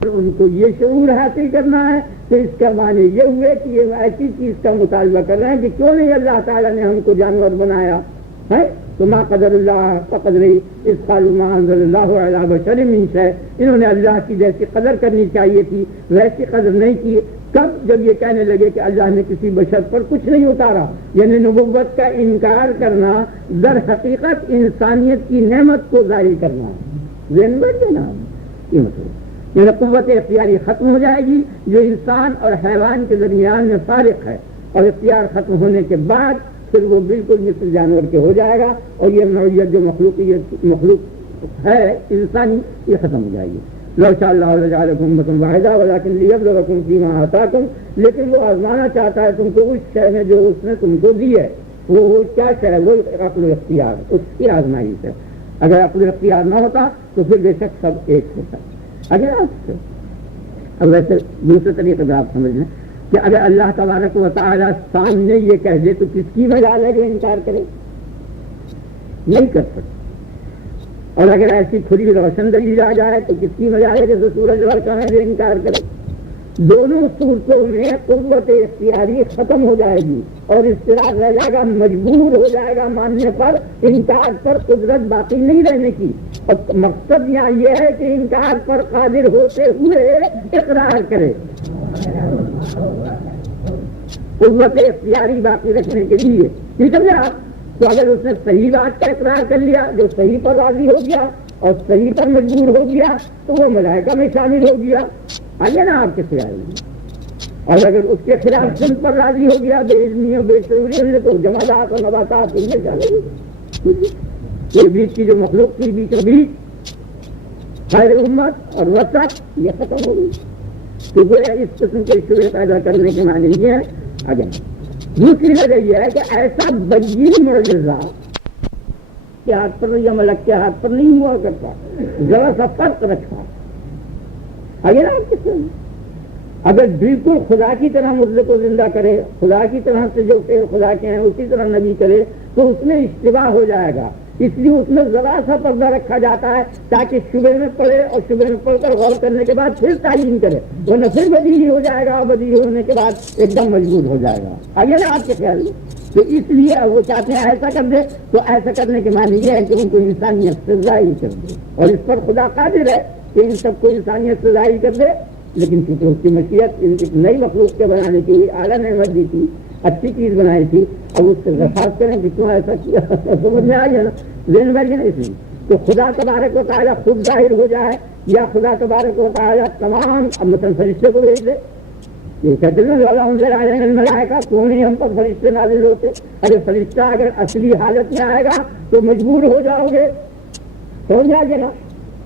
ان کو یہ شعور حاصل کرنا ہے تو اس کا معنی یہ ہوئے کہ یہ ایسی چیز کا مطالبہ کر رہے ہیں کہ کیوں نہیں اللہ تعالیٰ نے ہم کو جانور بنایا ہے، تو ما قدر اللہ قدری اس قالوا ما انزل اللہ علی بشر من شیء، انہوں نے اللہ کی جیسی قدر کرنی چاہیے تھی ویسی قدر نہیں کی، کب؟ جب یہ کہنے لگے کہ اللہ نے کسی بشر پر کچھ نہیں اتارا، یعنی نبوت کا انکار کرنا در حقیقت انسانیت کی نعمت کو ظاہر کرنا ہے، ذہن میں جناب یہ مطلب، یعنی قوت اختیاری ختم ہو جائے گی جو انسان اور حیوان کے درمیان میں فارق ہے، اور اختیار ختم ہونے کے بعد پھر وہ بالکل مثل جانور کے ہو جائے گا، اور یہ نوعیت جو مخلوق ہے انسانی یہ ختم ہو جائے گی۔ لو شاء اللہ لجعلکم امۃ واحدہ ولکن لیبلوکم فیما آتاکم، لیکن وہ آزمانا چاہتا ہے تم کو اس شے میں جو اس نے تم کو دی ہے، وہ کیا شے ہے؟ وہ عقل و اختیار، اس کی آزمائش ہے۔ اگر عقل و اختیار نہ ہوتا تو پھر بے شک سب ایک ہوتا۔ اگر آپ اب ویسے دوسرے طریقے سے آپ سمجھ لیں کہ اگر اللہ تبارک و تعالیٰ سامنے یہ کہہ دے تو کس کی مجال ہے جو انکار کرے؟ نہیں کر سکتے، اور اگر ایسی کھلی روشن دلیل آ جائے تو کس کی مجال ہے جیسے سورج لڑکا ہے جو انکار کرے؟ دونوں صورتوں میں قوت اختیاری ختم ہو جائے گی اور اضطرار رہ جائے گا، مجبور ہو جائے گا ماننے پر، انکار پر قدرت باقی نہیں رہنے کی، اور مقصد یہاں یہ ہے کہ انکار پر قادر ہوتے ہوئے اقرار کرے، قوت اختیاری باقی رکھنے کے لیے، ٹھیک ہے آپ؟ تو اگر اس نے صحیح بات کا اقرار کر لیا، جو صحیح پر راضی ہو گیا اور صحیح پر مجبور ہو گیا تو وہ ملائکہ میں شامل ہو گیا، آئیے نا آپ کے خیال میں۔ اور اگر اس کے خلاف سن پر راضی ہو گیا بے علمی اور بے شعوری تو جمادات اور نباتات ان میں شامل ہو، یہ بیچ کی جو مخلوق کی بیچ و بیچ خیر امت اور وسط یہ ختم ہو گئی، کیونکہ اس قسم کے شعور پیدا کرنے کے معنی یہ ہے۔ آگے دوسری وجہ یہ ہے کہ ایسا بین معجزہ کے ہاتھ پر یا ملک کے ہاتھ پر نہیں ہوا کرتا، ذرا سا فرق رکھا۔ اگر آپ کس اگر بالکل خدا کی طرح مردے کو زندہ کرے، خدا کی طرح سے جو فعل خدا کے ہیں اسی طرح نبی کرے تو اس میں اشتباہ ہو جائے گا، اس لیے اس میں ذرا سا پردہ رکھا جاتا ہے تاکہ شبہ میں پڑے اور شبہ میں پڑھ کر غور کرنے کے بعد پھر تعین کرے، ورنہ پھر بدیہی ہو جائے گا، اور بدیہی ہونے کے بعد ایک دم مجبور ہو جائے گا۔ آگے نا آپ کے خیال میں تو اس لیے وہ چاہتے ہیں ایسا کر دے، تو ایسا کرنے کے معنی یہ ہے کہ ان کو انسانیت سے ظاہر کر دے، اور اس پر خدا قادر ہے کہ ان سب کو انسانیت سے ظاہر کر دے، لیکن چونکہ اس کی مشیت ایک نئی مخلوق کے بنانے کی اعلیٰ نعمت دی تھی، اچھی چیز بنائی تھی، اب اس سے درخواست کریں کہ کیوں ایسا کیا، سمجھ میں آئی ہے نا، ذہن میں نا، اس لیے تو خدا تبارک و تعالیٰ خود ظاہر ہو جائے، یا خدا تبارک و تعالیٰ تمام مثلا فرشتے کو بھیج دے، یہ کہتے ہیں الملائکہ کیوں نہیں ہم پر فرشتے نازل ہوتے؟ ارے فرشتہ اگر اصلی حالت میں آئے گا تو مجبور ہو جاؤ گے، سمجھ آ نا،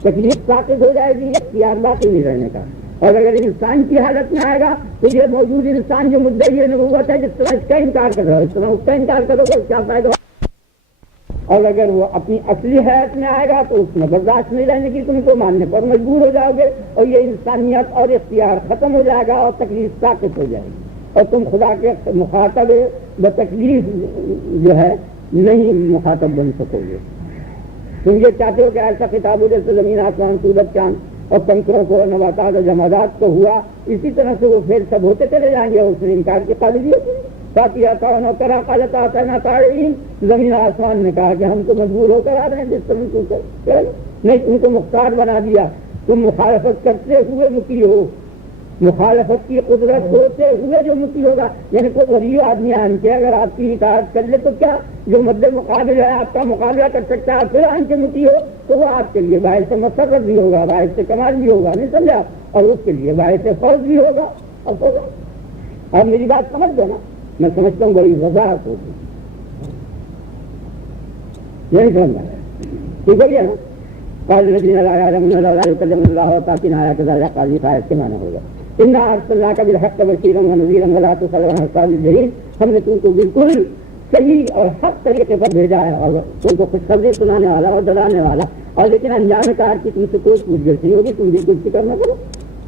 تکلیف ثابت ہو جائے گی، اختیار باقی نہیں رہنے کا۔ اور اگر انسان کی حالت میں آئے گا تو یہ موجود انسان جو مدعی نبوت ہے جس طرح اس کا انکار کر رہا ہے اس طرح اس کا انکار کرو گے کیا فائدہ؟ اور اگر وہ اپنی اصلی حیات میں آئے گا تو اس میں برداشت نہیں رہنے کی، تم کو ماننے پر مجبور ہو جاؤ گے، اور یہ انسانیت اور اختیار ختم ہو جائے گا اور تکلیف ساقط ہو جائے گی، اور تم خدا کے مخاطب بتکلیف جو ہے نہیں مخاطب بن سکو گے۔ تم یہ چاہتے ہو کہ ایسا خطاب ہو جیسے زمین آسمان سورج چاند اور پنکھوں کو نباتات اور جمادات کو ہوا، اسی طرح سے وہ پھر سب ہوتے چلے جائیں گے، اس نے انکار کی قابلیت زمین آسمان نے کہا کہ ہم تو مجبور ہو کر آ رہے ہیں، جس طرح نہیں تم کو مختار بنا دیا، تم مخالفت کرتے ہوئے مکی ہو، مخالفت کی قدرت ہوتے ہوئے جو مکی ہوگا، یعنی کوئی غریب آدمی آن کے اگر آپ کی اطاعت کر لے تو کیا جو مد مقابل ہے آپ کا مقابلہ کر سکتا ہے، پھر آن کے مکی ہو تو وہ آپ کے لیے باعث سے مسرت بھی ہوگا، باعث سے کمال بھی ہوگا، نہیں سمجھا، اور اس کے لیے باعث سے فوج بھی ہوگا، اور میری بات سمجھ دو نا، میں سمجھتا ہوں بڑی وضاحت ہوگی، یہی سمجھا ٹھیک ہے نا؟ قال الذين لا يعلمون لولا يكلمنا الله تاکہ آیا کہ ذرا قاضی فائز کے معنی ہوگا۔ انا ارسلناک بالحق بشیرا ونذیرا ولا تسأل عن اصحاب الجحیم، ہم نے تم کو بالکل صحیح اور حق طریقے پر بھیجا ہے اور تم کو خوشخبری سنانے والا اور ڈرانے والا، اور لیکن انجان کار کی تم سے کوئی پوچھ گچھ نہیں ہوگی، تم بالکل فکر نہ کرو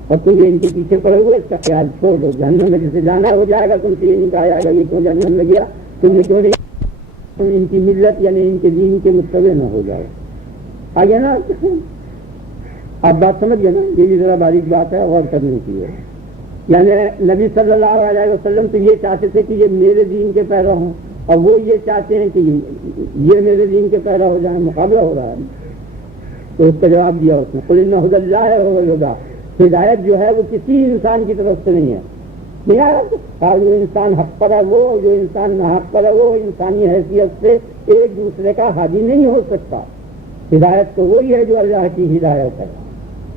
اور تم یہ ان کے پیچھے پڑے ہوئے اس کا خیال چھوڑ دو، جہنم میں جسے جانا ہو جائے گا تم سے یہ نہیں کہا جائے گا یہ کیوں جہنم میں گیا، تم نے کیوں نہیں، تم ان کی ملت یعنی ان کے دین کے متبع نہ ہو جاؤ۔ آگے نا آپ بات سمجھ گئے نا، یہ بھی ذرا باریک بات ہے، غور کرنے کی ہے۔ یعنی نبی صلی اللہ علیہ وسلم تو یہ چاہتے تھے کہ یہ میرے دین کے پیرا ہوں، اور وہ یہ چاہتے ہیں کہ یہ میرے دین کے پیرا ہو جائیں، مقابلہ ہو رہا ہے۔ تو اس کا جواب دیا اس نے، قل ان ھدی اللہ هو الہدی، ہدایت جو ہے وہ کسی انسان کی طرف سے نہیں ہے، جو انسان حق پر ہے وہ، جو انسان ناحق پر ہے وہ، انسانی حیثیت سے ایک دوسرے کا ہادی نہیں ہو سکتا۔ ہدایت تو وہی ہے جو اللہ کی ہدایت ہے۔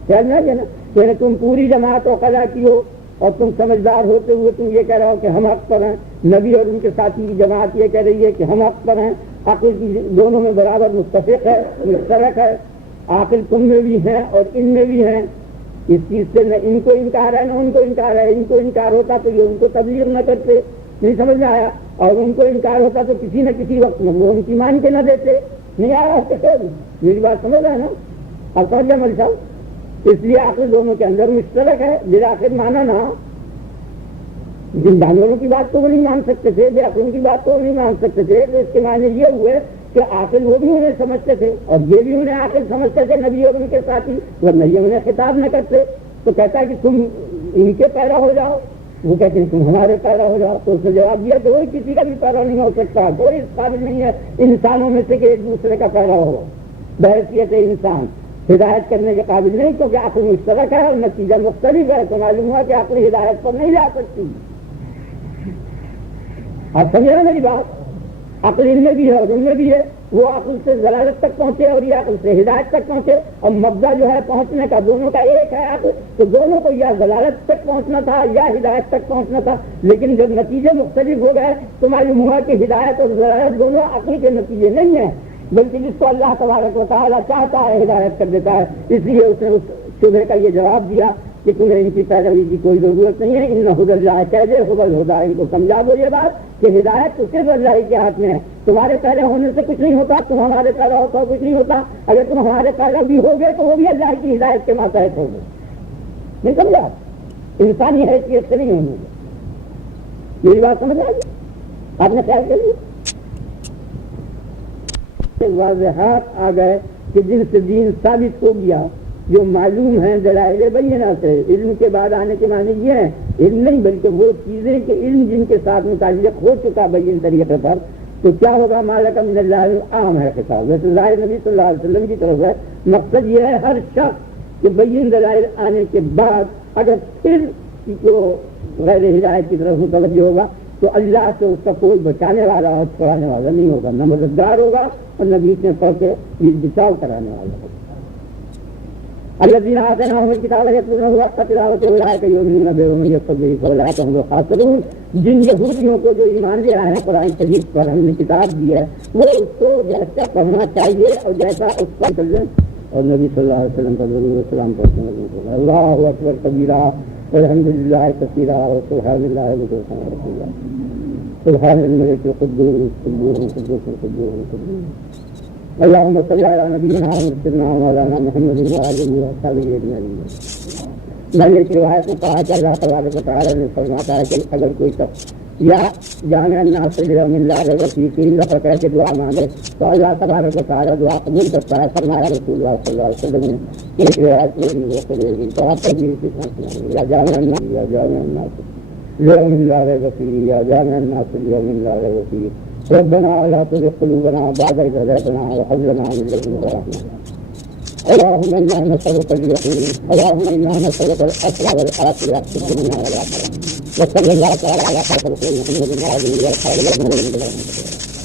کہنا ہے نا کہ تم پوری جماعت کو قضا کی ہو اور تم سمجھدار ہوتے ہوئے تم یہ کہہ رہے ہو کہ ہم حق پر ہیں، نبی اور ان کے ساتھی کی جماعت یہ کہہ رہی ہے کہ ہم حق پر ہیں، عقل کی دونوں میں برابر متفق ہے، مشترک ہے، عقل تم میں بھی ہے اور ان میں بھی ہے، اس چیز سے نہ ان کو انکار ہے نہ ان کو انکار ہے، ان کو انکار ہوتا تو یہ ان کو تبلیغ نہ کرتے، نہیں سمجھ میں آیا، اور ان کو انکار ہوتا تو کسی نہ کسی وقت میں وہ ان کی مان کے نہ دیتے، نہیں آیا میری بات سمجھ رہا ہے نا، اور سمجھ گیا مل صاحب، اس لیے عقل دونوں کے اندر مشترک ہے، بالآخر مانا نا، جن جانوروں کی بات تو وہ نہیں مان سکتے تھے، بے عقلوں کی بات تو وہ نہیں مان سکتے تھے، تو اس کے معنی یہ ہوئے کہ عاقل وہ بھی انہیں سمجھتے تھے اور یہ بھی انہیں عاقل سمجھتے تھے، نبی اور ان کے ساتھی، ورنہ یہ انہیں خطاب نہ کرتے۔ تو کہتا ہے کہ تم ان کے پیرا ہو جاؤ، وہ کہتے ہیں تم ہمارے پیرا ہو جاؤ، تو اس نے جواب دیا کہ کوئی کسی کا بھی پیرا نہیں ہو سکتا، کوئی اس قابل نہیں ہے انسانوں میں سے کہ ایک دوسرے کا پیرا ہو، بحیثیت انسان ہدایت کرنے کے قابل نہیں، کیونکہ عقل مشترک ہے اور نتیجہ مختلف ہے، تو معلوم ہوا کہ عقل ہدایت پر نہیں جا سکتی۔ آپ سمجھے نا میری بات، عقل ان میں بھی ہے اور ان میں بھی ہے، وہ عقل سے ضلالت تک پہنچے اور یہ عقل سے ہدایت تک پہنچے، اور مبدا جو ہے پہنچنے کا دونوں کا ایک ہے عقل، تو دونوں کو یا ضلالت تک پہنچنا تھا یا ہدایت تک پہنچنا تھا، لیکن جب نتیجے مختلف ہو گئے تو معلوم ہوا کہ ہدایت اور ضلالت دونوں عقل کے نتیجے نہیں ہیں، بلکہ جس کو اللہ تبارک و تعالیٰ چاہتا ہے ہدایت کر دیتا ہے۔ اس لیے اس نے اس شبہ کا یہ جواب دیا کہ تمہیں ان کی پیروی کی کوئی ضرورت نہیں ہے، ان ھدی اللہ کہہ دے ھدی الہدی، ان کو سمجھا وہ یہ بات کہ ہدایت تو صرف اللہ کے ہاتھ میں ہے، تمہارے پیدا ہونے سے کچھ نہیں ہوتا، تم ہمارے پیدا ہوتا کچھ نہیں ہوتا، اگر تم ہمارے پیدا بھی ہوگے تو وہ بھی اللہ کی ہدایت کے ماتحت ہوگے، نہیں سمجھا، انسانی حیثیت سے نہیں ہوں گے۔ میری بات سمجھ آئی؟ آپ نے خیال کر لیا؟ واضحات آ گئے کہ جن سے دین ثابت ہو گیا، جو معلوم ہیں دلائل بینہ سے، علم کے بعد آنے کے معنی یہ ہے علم نہیں بلکہ وہ چیزیں کہ علم جن کے ساتھ متعلق ہو چکا بین طریقے پر، تو کیا ہوگا؟ مالک من اللہ عام ہے خطاب، ویسے ظاہر نبی صلی اللہ علیہ وسلم کی طرف ہے، مقصد یہ ہے ہر شخص کہ بین دلائل آنے کے بعد اگر پھر کو غیر ہدایت کی طرف متوجہ ہوگا تو اللہ سے اس کا کوئی بچانے والا اور چھڑانے والا نہیں ہوگا، نہ مددگار ہوگا اور نہ بیچ میں پڑھ کے بچاؤ کرانے والا ہوگا۔ الذين آتيناهم الكتاب يتلونه حق تلاوته أولئك يؤمنون به ومن يكفر به فأولئك هم الخاسرون۔ جن یہودیوں کو جو ایمان لے آئے ہیں قرآن شریف پر ہم نے کتاب دی ہے، وہ اس کو جیسا پڑھنا چاہیے اور جیسا اس پر چلے، اور نبی صلی اللہ علیہ وسلم کا ضرور السلام پڑھنے لگے، اللہ اکبر کبیرہ والحمد للہ کثیرہ وسبحان اللہ بکرۃ سبحان الملك القدوس القدوس القدوس القدوس اللهم صل على نبينا وسيدنا مولانا محمد وآله وصحبه أجمعين۔ میں نے روایت میں کہا کہ اللہ تبارک و تعالیٰ نے فرماتا ہے کہ اگر کوئی شخص یا جامع الناس لیوم اللہ رضی کی لفظ کہہ کے دعا مانگے تو اللہ تبارک و تعالیٰ دعا قبول کرتا ہے۔ فرمایا رسول اللہ صلی اللہ علیہ وسلم نے ایک روایت میں تو آپ پر بھی اسی طرح یا جامع الناس یا جامع الناس لیوم اللہ رضی یا جامع الناس لیوم اللہ رضی ربنا لا تزغ قلوبنا بعد إذ هديتنا وهب لنا من لدنك رحمة اللهم إنا نسألك اليقين اللهم إنا نسألك الأسرى والآخرة في الدنيا والآخرة وصلى الله تعالى على خير خلق محمد وعلى آله وصحبه وسلم